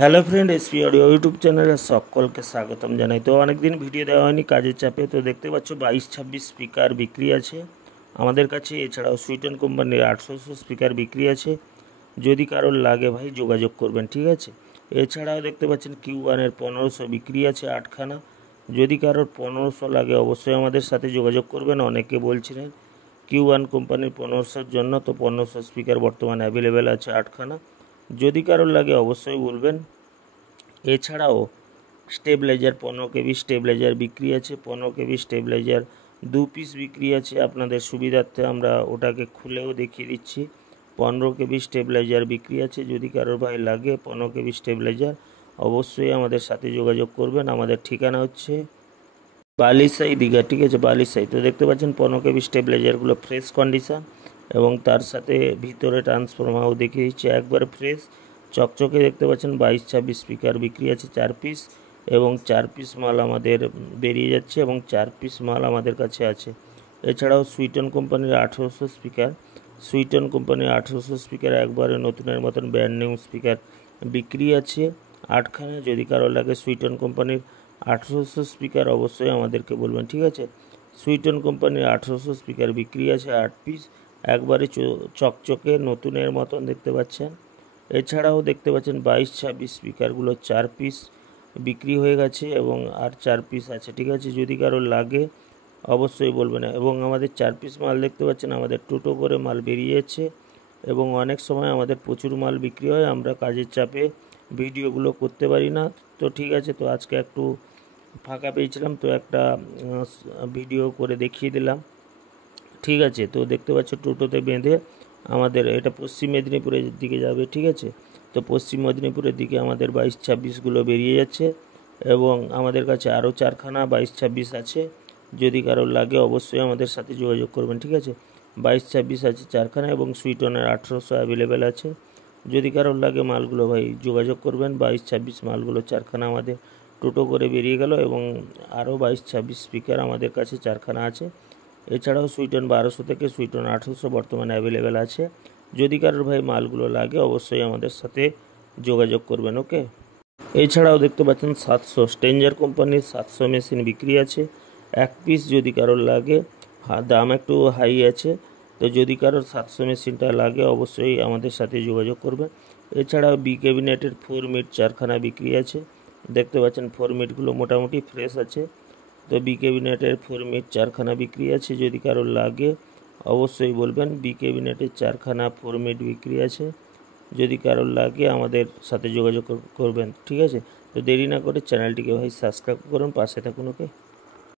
Hello friend, SP audio YouTube চ্যানেলে সকলকে স্বাগতম জানাই। তো অনেকদিন ভিডিও দেওয়া হয়নি কাজের চাপে। তো দেখতে পাচ্ছ 22-26 স্পিকার বিক্রি আছে আমাদের কাছে। এছাড়াও সুইটন কোম্পানির 800 স্পিকার বিক্রি আছে। যদি কারোর লাগে ভাই যোগাযোগ করবেন, ঠিক আছে। এছাড়াও দেখতে পাচ্ছেন Q1-এর 1500 বিক্রি আছে 8খানা। যদি কারোর 1500 লাগে অবশ্যই আমাদের সাথে যোগাযোগ করবেন। অনেকে বলছিলেন Q1 কোম্পানির 1500-র জন্য, তো 1500 স্পিকার বর্তমানে অ্যাভেলেবেল আছে 8খানা। যদি কারোর লাগে অবশ্যই বলবেন। এছাড়াও স্টেবিলাইজার 15 কেবি স্টেবিলাইজার বিক্রি আছে। 15 কেবি স্টেবিলাইজার 2 পিস বিক্রি আছে। আপনাদের সুবিধার্থে আমরা ওটাকে খুলেও দেখিয়ে দিচ্ছি। 15 কেবি স্টেবিলাইজার বিক্রি আছে। যদি কারোর ভাই লাগে 15 কেবি স্টেবিলাইজার অবশ্যই আমাদের সাথে যোগাযোগ করবেন। আমাদের ঠিকানা হচ্ছে বালিসাই দীঘা, ঠিক আছে, বালিসাই। তো দেখতে পাচ্ছেন 15 কেবি স্টেবিলাইজারগুলো ফ্রেশ কন্ডিশন এবং তার সাথে ভিতরে ট্রান্সফরমারও দেখিয়ে দিচ্ছে একবার ফ্রেশ চকচকে। দেখতে পাচ্ছেন 22-26 স্পিকার বিক্রি আছে 4 পিস এবং 4 পিস মাল আমাদের বেরিয়ে যাচ্ছে এবং 4 পিস মাল আমাদের কাছে আছে। এছাড়াও সুইটন কোম্পানির 800 স্পিকার, সুইটন কোম্পানির 800 স্পিকার একবারে নতুনের মতন ব্র্যান্ড নিউ স্পিকার বিক্রি আছে 8খানা। যদি কারো লাগে সুইটন কোম্পানির 800 স্পিকার অবশ্যই আমাদেরকে বলবেন, ঠিক আছে। সুইটন কোম্পানির 800 স্পিকার বিক্রি আছে 8 পিস একবারে চকচকে নতুনের মতন দেখতে পাচ্ছেন। এছাড়াও দেখতে পাচ্ছেন 22-26 স্পিকারগুলো 4 পিস বিক্রি হয়ে গেছে এবং আর 4 পিস আছে, ঠিক আছে। যদি কারো লাগে অবশ্যই বলবেন। এবং আমাদের 4 পিস মাল দেখতে পাচ্ছেন আমাদের টোটো করে মাল বেরিয়ে যাচ্ছে এবং অনেক সময় আমাদের প্রচুর মাল বিক্রি হয়। আমরা কাজের চাপে ভিডিওগুলো করতে পারি না। তো ঠিক আছে, তো আজকে একটু ফাঁকা পেয়েছিলাম তো একটা ভিডিও করে দেখিয়ে দিলাম, ঠিক আছে। তো দেখতে পাচ্ছ টোটোতে বেঁধে আমাদের এটা পশ্চিম মেদিনীপুরের দিকে যাবে, ঠিক আছে। তো পশ্চিম মেদিনীপুরের দিকে আমাদের 22-26গুলো বেরিয়ে যাচ্ছে এবং আমাদের কাছে আরও 4খানা 22-26 আছে। যদি কারোর লাগে অবশ্যই আমাদের সাথে যোগাযোগ করবেন, ঠিক আছে। 22-26 আছে 4খানা এবং সুইটনের 800 অ্যাভেলেবেল আছে। যদি কারোর লাগে মালগুলো ভাই যোগাযোগ করবেন। 22-26 মালগুলো 4খানা আমাদের টোটো করে বেরিয়ে গেল এবং আরও 22-26 স্পিকার আমাদের কাছে 4খানা আছে। এছাড়াও সুইটন 1200 থেকে সুইটন 800 বর্তমানে অ্যাভেলেবেল আছে। যদি কারোর ভাই মালগুলো লাগে অবশ্যই আমাদের সাথে যোগাযোগ করবেন, ওকে। এছাড়াও দেখতে পাচ্ছেন 700 স্ট্রেঞ্জার কোম্পানির 700 মেশিন বিক্রি আছে 1 পিস। যদি কারোর লাগে, দাম একটু হাই আছে, তো যদি কারোর 700 মেশিনটা লাগে অবশ্যই আমাদের সাথে যোগাযোগ করবেন। এছাড়াও বি ক্যাবিনেটের 4 মিট 4খানা বিক্রি আছে। দেখতে পাচ্ছেন 4 মিটগুলো মোটামুটি ফ্রেশ আছে। তো বি ক্যাবিনেটের 4 মিট 4খানা বিক্রি আছে। যদি কারোর লাগে অবশ্যই বলবেন। বি ক্যাবিনেটের 4খানা 4 মিট বিক্রি আছে। যদি কারোর লাগে আমাদের সাথে যোগাযোগ করবেন, ঠিক আছে। তো দেরি না করে চ্যানেলটিকে ভাই সাবস্ক্রাইব করুন, পাশে থাকুন, ওকে।